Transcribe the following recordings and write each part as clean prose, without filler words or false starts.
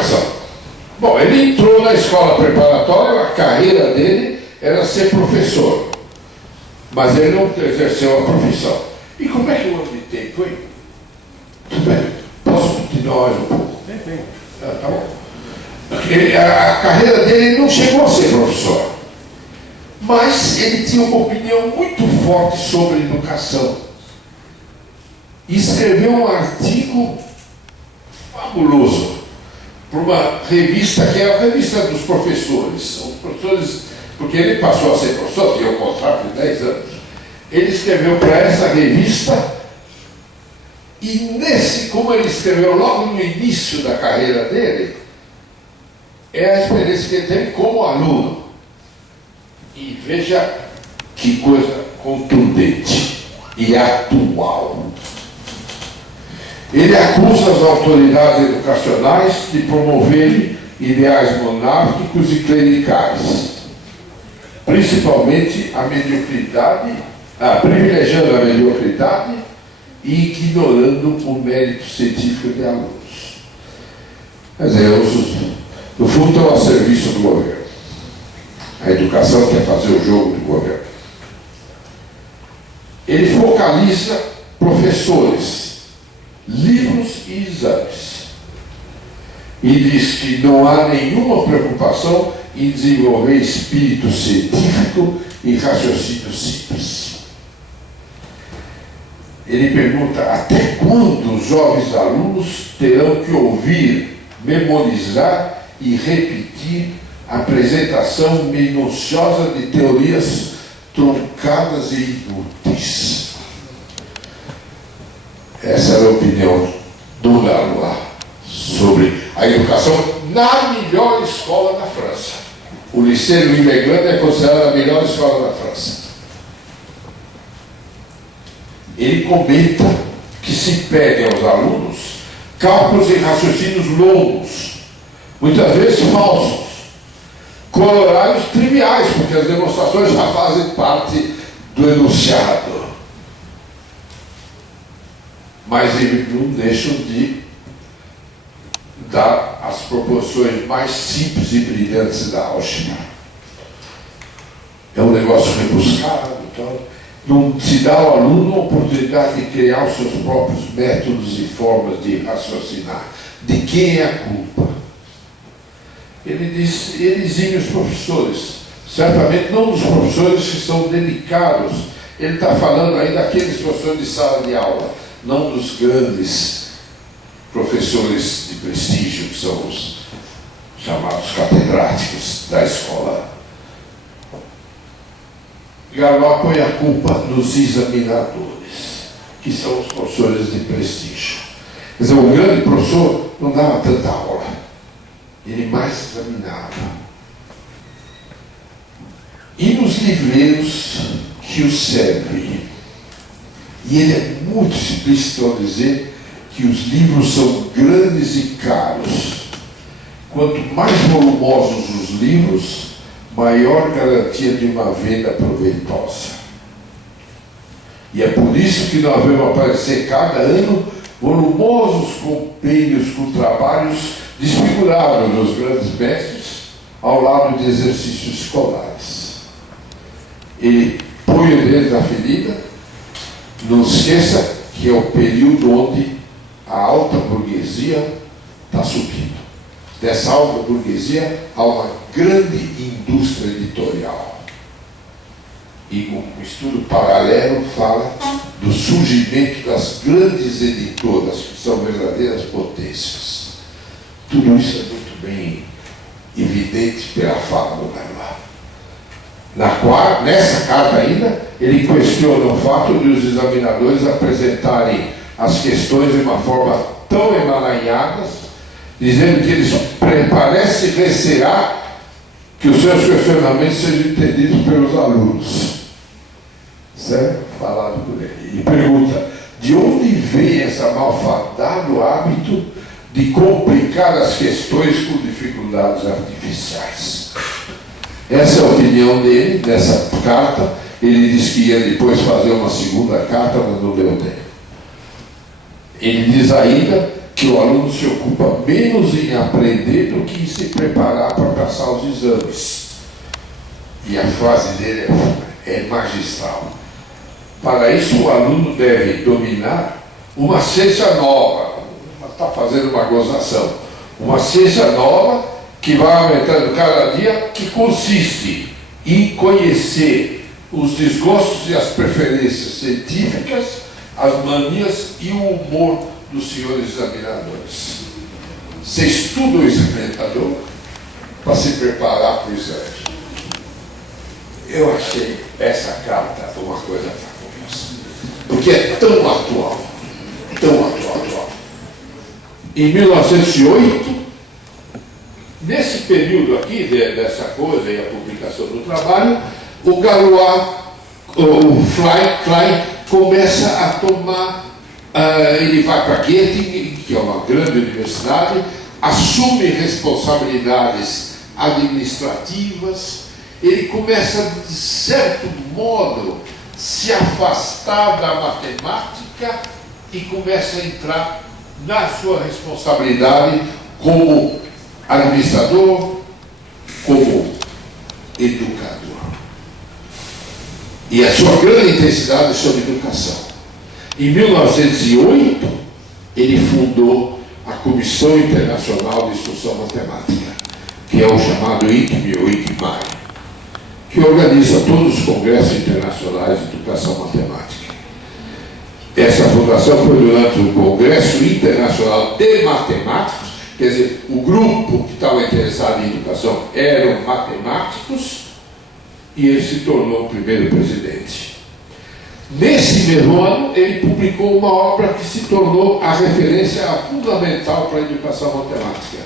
educação. Bom, ele entrou na escola preparatória, a carreira dele era ser professor, mas ele não exerceu a profissão. E como é que o ano de tempo foi? Tudo bem, posso continuar mais um pouco? Tá bom. A carreira dele não chegou a ser professor, mas ele tinha uma opinião muito forte sobre educação. E escreveu um artigo fabuloso para uma revista que é a revista dos professores. Os professores, porque ele passou a ser professor, tinha um contrato de 10 anos. Ele escreveu para essa revista e como ele escreveu logo no início da carreira dele, é a experiência que ele teve como aluno. E veja que coisa contundente e atual. Ele acusa as autoridades educacionais de promoverem ideais monárquicos e clericais, principalmente a mediocridade, privilegiando a mediocridade e ignorando o mérito científico de alunos. Quer dizer, no fundo estão a serviço do governo. A educação quer fazer o jogo do governo. Ele focaliza professores, livros e exames. E diz que não há nenhuma preocupação em desenvolver espírito científico e raciocínio simples. Ele pergunta até quando os jovens alunos terão que ouvir, memorizar e repetir a apresentação minuciosa de teorias truncadas e inúteis. Essa era a opinião do Galois sobre a educação na melhor escola da França. O Lycée Louis Le Grand é considerado a melhor escola da França. Ele comenta que se pede aos alunos cálculos e raciocínios longos, muitas vezes falsos, com horários triviais, porque as demonstrações já fazem parte do enunciado. Mas eles não deixam de dar as proporções mais simples e brilhantes da álgebra. É um negócio rebuscado, então não se dá ao aluno a oportunidade de criar os seus próprios métodos e formas de raciocinar. De quem é a culpa? Ele diz, exime os professores, certamente não dos professores que são dedicados. Ele está falando aí daqueles professores de sala de aula, não dos grandes professores de prestígio, que são os chamados catedráticos da escola. Galois põe a culpa nos examinadores, que são os professores de prestígio. Quer dizer, o grande professor não dava tanta aula, ele mais examinava. E nos livreiros que o servem. E ele é muito explícito ao dizer que os livros são grandes e caros. Quanto mais volumosos os livros, maior garantia de uma venda proveitosa. E é por isso que nós vemos aparecer cada ano volumosos compêndios com trabalhos desfigurados dos grandes mestres ao lado de exercícios escolares. Ele põe o dedo na ferida. Não esqueça que é o período onde a alta burguesia está subindo. Dessa alta burguesia há uma grande indústria editorial. E um estudo paralelo fala do surgimento das grandes editoras, que são verdadeiras potências. Tudo isso é muito bem evidente pela fala do Galois. Nessa carta ainda, ele questiona o fato de os examinadores apresentarem as questões de uma forma tão emaranhadas, dizendo que eles parecem recear que os seus questionamentos sejam entendidos pelos alunos. Certo? Falado por ele. E pergunta, de onde vem esse malfadado hábito de complicar as questões com dificuldades artificiais? Essa é a opinião dele, nessa carta. Ele disse que ia depois fazer uma segunda carta, mas não deu tempo. Ele diz ainda que o aluno se ocupa menos em aprender do que em se preparar para passar os exames. E a frase dele é magistral. Para isso, o aluno deve dominar uma ciência nova. Está fazendo uma gozação. Uma ciência nova que vai aumentando cada dia, que consiste em conhecer os desgostos e as preferências científicas, as manias e o humor dos senhores examinadores. Você estuda o examinador para se preparar para o exame. Eu achei essa carta uma coisa fabulosa, porque é tão atual, tão atual. Em 1908, nesse período aqui, dessa coisa e a publicação do trabalho, o Galois, o Klein, começa a tomar, ele vai para Göttingen, que é uma grande universidade, assume responsabilidades administrativas, ele começa, de certo modo, se afastar da matemática e começa a entrar na sua responsabilidade como administrador, como educador. E a sua grande intensidade sobre educação. Em 1908, ele fundou a Comissão Internacional de Instrução Matemática, que é o chamado ICME ou ICMAI, que organiza todos os congressos internacionais de educação matemática. Essa fundação foi durante o Congresso Internacional de Matemáticos, quer dizer, o grupo que estava interessado em educação eram matemáticos, e ele se tornou o primeiro presidente. Nesse mesmo ano, ele publicou uma obra que se tornou a referência fundamental para a educação matemática,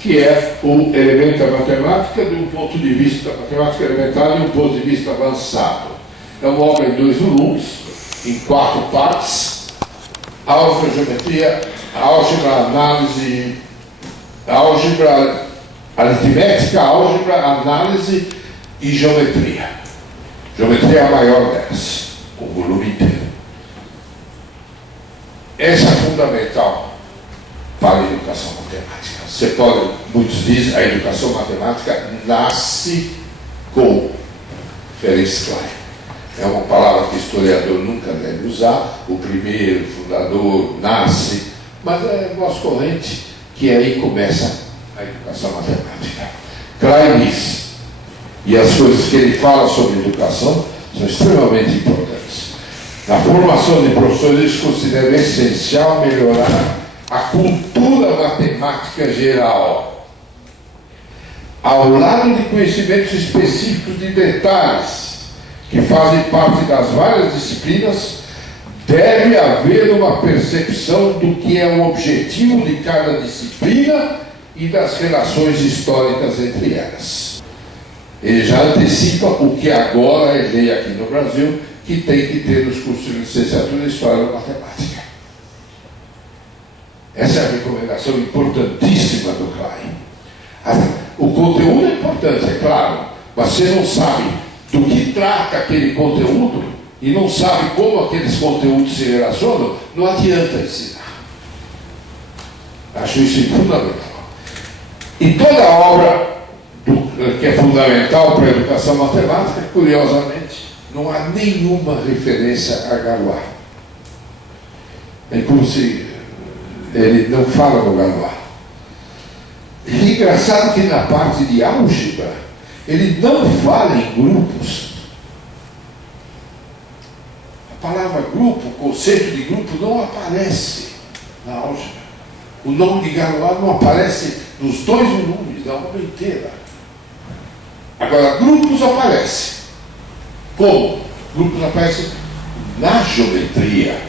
que é o Elemento da Matemática, de um ponto de vista da matemática elementar e um ponto de vista avançado. É uma obra em 2 volumes, em 4 partes: álgebra, geometria, álgebra, análise, álgebra aritmética, álgebra, análise e geometria. Geometria é a maior delas, o volume inteiro. Essa é fundamental para a educação matemática. Você pode, muitos dizem, a educação matemática nasce com Felix Klein. É uma palavra que o historiador nunca deve usar, o primeiro fundador nasce, mas é voz corrente que aí começa a educação matemática. Klein diz, e as coisas que ele fala sobre educação são extremamente importantes. Na formação de professores, eles consideram essencial melhorar a cultura matemática geral, ao lado de conhecimentos específicos de detalhes, que fazem parte das várias disciplinas. Deve haver uma percepção do que é o objetivo de cada disciplina e das relações históricas entre elas. Ele já antecipa o que agora é lei aqui no Brasil, que tem que ter nos cursos de licenciatura em História da Matemática. Essa é a recomendação importantíssima do Klein. O conteúdo é importante, é claro, mas você não sabe do que trata aquele conteúdo e não sabe como aqueles conteúdos se relacionam, não adianta ensinar. Acho isso fundamental. E toda a obra que é fundamental para a educação matemática, curiosamente, não há nenhuma referência a Galois. É como se ele não fala no Galois. É engraçado que na parte de álgebra, ele não fala em grupos. A palavra grupo, o conceito de grupo não aparece na álgebra. O nome de Galois não aparece nos 2 volumes da obra inteira. Agora, grupos aparecem. Como? Grupos aparecem na geometria.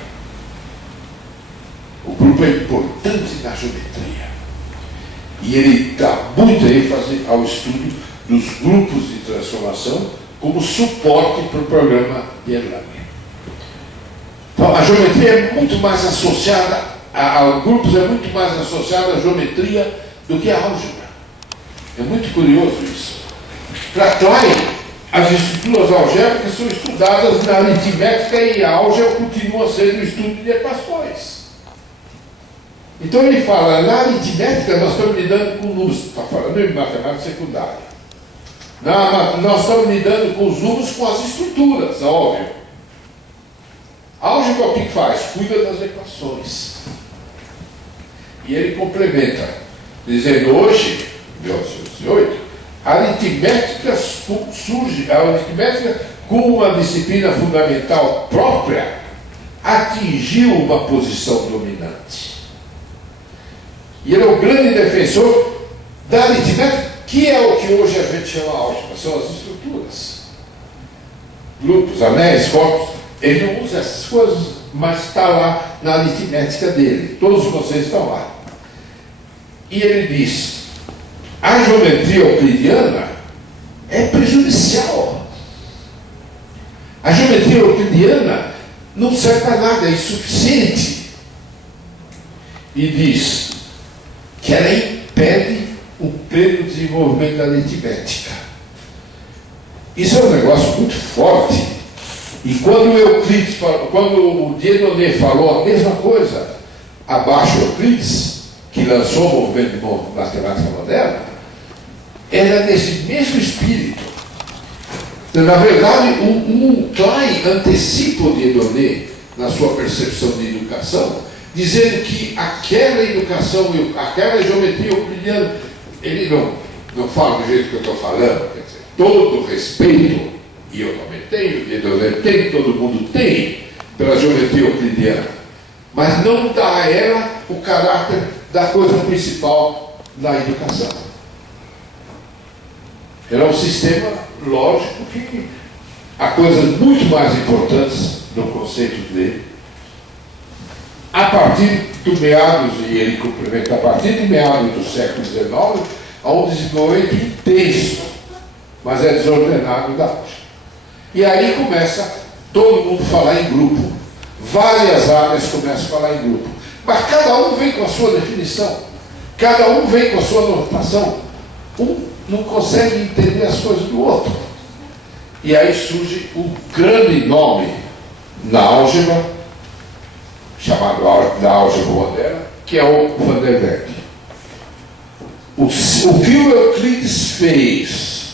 O grupo é importante na geometria. E ele dá muita ênfase ao estudo dos grupos de transformação como suporte para o programa de Erlangen. Então, a geometria é muito mais associada a grupos, é muito mais associada à geometria do que à álgebra. É muito curioso isso. Para Klein, as estruturas algébricas são estudadas na aritmética e a álgebra continua sendo o estudo de equações. Então ele fala, na aritmética nós estamos lidando com números, está falando em matemática secundária. Nós estamos lidando com os números, com as estruturas, óbvio. A álgebra o que faz? Cuida das equações. E ele complementa, dizendo hoje, 1918, a aritmética surge, a aritmética com uma disciplina fundamental própria, atingiu uma posição dominante. E ele é o grande defensor da aritmética, que é o que hoje a gente chama álgebra, são as estruturas. Grupos, anéis, corpos. Ele não usa essas coisas, mas está lá na aritmética dele. Todos vocês estão lá. E ele diz, a geometria euclidiana é prejudicial. A geometria euclidiana não serve para nada, é insuficiente. E diz que ela impede o pleno desenvolvimento da aritmética. Isso é um negócio muito forte. E quando o Dieudonné falou a mesma coisa, abaixo Euclides, que lançou o movimento de matemática moderna, era nesse mesmo espírito. Na verdade, o Klein antecipa o Dieudonné na sua percepção de educação, dizendo que aquela educação, aquela geometria euclidiana, ele não fala do jeito que eu estou falando, quer dizer, todo respeito, e eu também tenho, o Dieudonné tem, todo mundo tem, pela geometria euclidiana, mas não dá a ela o caráter da coisa principal da educação. Ela é um sistema lógico que há coisas muito mais importantes no conceito dele. A partir do meados, e ele complementa, a partir de meados do século XIX, há um desenvolvimento intenso, mas é desordenado da álgebra. E aí começa todo mundo a falar em grupo. Várias áreas começam a falar em grupo. Mas cada um vem com a sua definição. Cada um vem com a sua notação. Um não consegue entender as coisas do outro. E aí surge um grande nome na álgebra, chamado da álgebra moderna, que é o Van der Waals. O que o Euclides fez,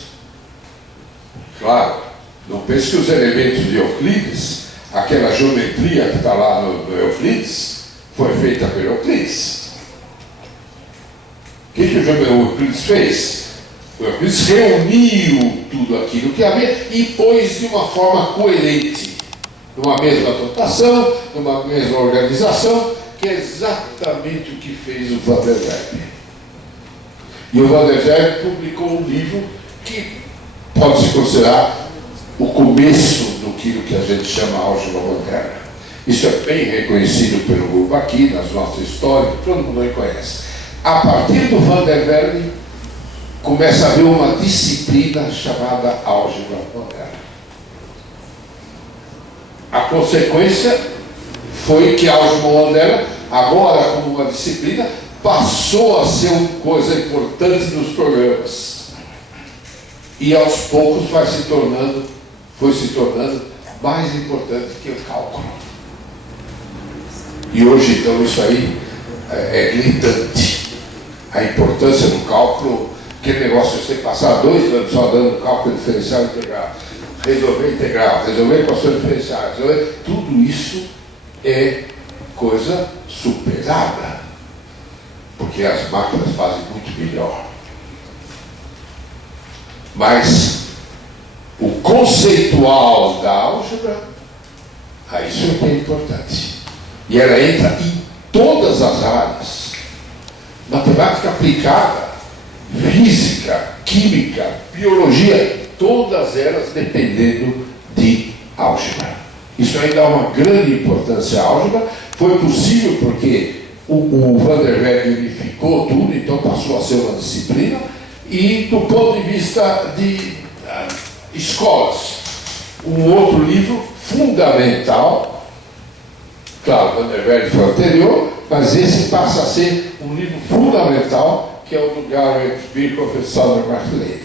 claro, não pense que os elementos de Euclides, aquela geometria que está lá no Euclides, foi feita pelo Euclides. O que o Euclides fez? O Euclides reuniu tudo aquilo que havia e pôs de uma forma coerente, numa mesma dotação, numa mesma organização, que é exatamente o que fez o Van der Waals. E o Van der Waals publicou um livro que pode se considerar o começo do que a gente chama álgebra moderna. Isso é bem reconhecido pelo grupo aqui, nas nossas histórias, todo mundo aí conhece. A partir do Van der Waals, começa a haver uma disciplina chamada álgebra moderna. A consequência foi que a álgebra moderna, agora como uma disciplina, passou a ser uma coisa importante nos programas. E aos poucos foi se tornando mais importante que o cálculo. E hoje, então, isso aí é gritante. A importância do cálculo, aquele negócio de você passar 2 anos só dando cálculo diferencial e integral, resolver integral, resolver equações diferenciais, tudo isso é coisa superada, porque as máquinas fazem muito melhor. Mas o conceitual da álgebra, isso é bem importante. E ela entra em todas as áreas. Matemática aplicada, física, química, biologia, todas elas dependendo de álgebra. Isso aí dá uma grande importância à álgebra. Foi possível porque o Van der Waals unificou tudo, então passou a ser uma disciplina. E do ponto de vista de escolas, um outro livro fundamental, claro, Van der Waals foi anterior, mas esse passa a ser um livro fundamental, que é o do Garrett Birkhoff e Southern Martley.